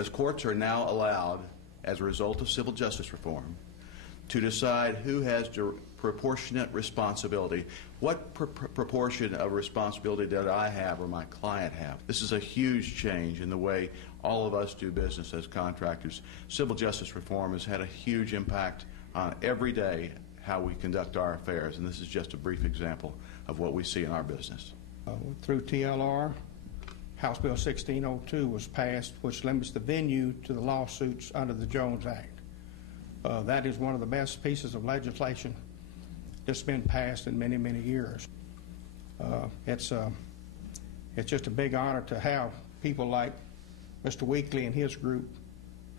As courts are now allowed, as a result of civil justice reform, to decide who has proportionate responsibility. What proportion of responsibility did I have or my client have? This is a huge change in the way all of us do business as contractors. Civil justice reform has had a huge impact on every day how we conduct our affairs, and this is just a brief example of what we see in our business. Through TLR, House Bill 1602 was passed, which limits the venue to the lawsuits under the Jones Act. That is one of the best pieces of legislation that's been passed in many, many years. It's just a big honor to have people like Mr. Weekley and his group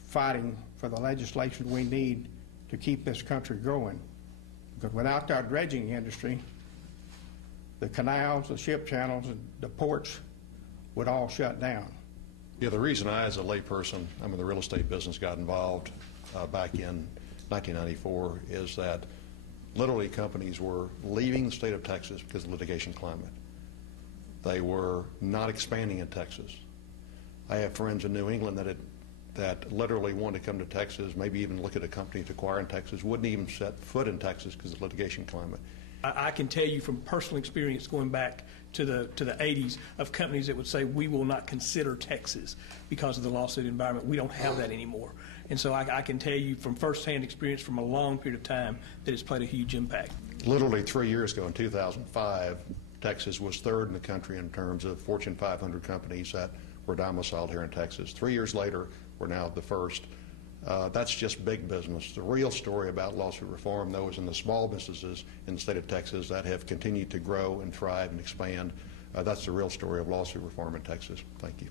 fighting for the legislation we need to keep this country growing. Because without our dredging industry, the canals, the ship channels, and the ports would all shut down. Yeah, the reason I, as a layperson, I'm in the real estate business, got involved back in 1994 is that literally companies were leaving the state of Texas because of litigation climate. They were not expanding in Texas. I have friends in New England that literally wanted to come to Texas, maybe even look at a company to acquire in Texas, wouldn't even set foot in Texas because of litigation climate. I can tell you from personal experience going back to the 80s of companies that would say we will not consider Texas because of the lawsuit environment. We don't have that anymore. And so I can tell you from firsthand experience from a long period of time that it's played a huge impact. Literally 3 years ago in 2005, Texas was third in the country in terms of Fortune 500 companies that were domiciled here in Texas. 3 years later, we're now the first. That's just big business. The real story about lawsuit reform, though, is in the small businesses in the state of Texas that have continued to grow and thrive and expand. That's the real story of lawsuit reform in Texas. Thank you.